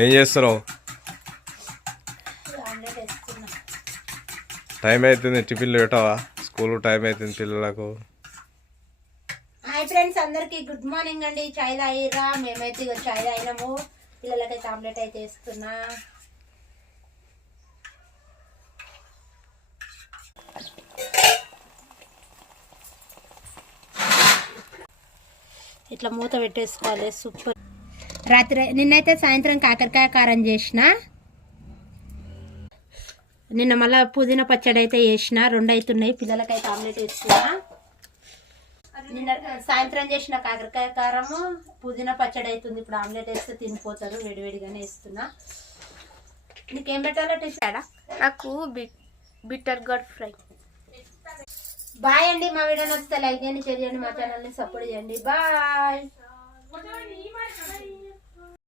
ఏం చేస్తున్నావు? టైం అవుతుంది, టిఫిన్లు పెట్టవా? స్కూల్ టైం అవుతుంది పిల్లలకు. హాయ్ ఫ్రెండ్స్, అందరికి గుడ్ మార్నింగ్ అండి. చాయ్ తాగిరా? మేమైతే ఇక చాయ్ తాగినాము. పిల్లలకైతే ఆమ్లెట్ అయితే వేస్తున్నా. ఇట్లా మూత పెట్టేసుకోవాలి. సూపర్. నిన్నైతే సాయంత్రం కాకరకాయ కారం చేసిన, నిన్న మళ్ళీ పుదీనా పచ్చడి అయితే వేసిన. 2 అవుతున్నాయి. పిల్లలకైతే ఆమ్లెట్ వేస్తున్నా. నిన్న సాయంత్రం చేసిన కాకరకాయ కారము పుదీనా పచ్చడి అవుతుంది. ఇప్పుడు ఆమ్లెట్ వేస్తే తినిపోతారు. వేడివేడిగానే వేస్తున్నా. నీకేం పెట్టాలో టీచర్? నాకు బిటర్ గార్డ్ ఫ్రై. బాయ్ అండి. మా వీడియో నచ్చితే లైక్ చేయండి, షేర్ చేయండి, మా ఛానల్ని సపోర్ట్ చేయండి. బాయ్.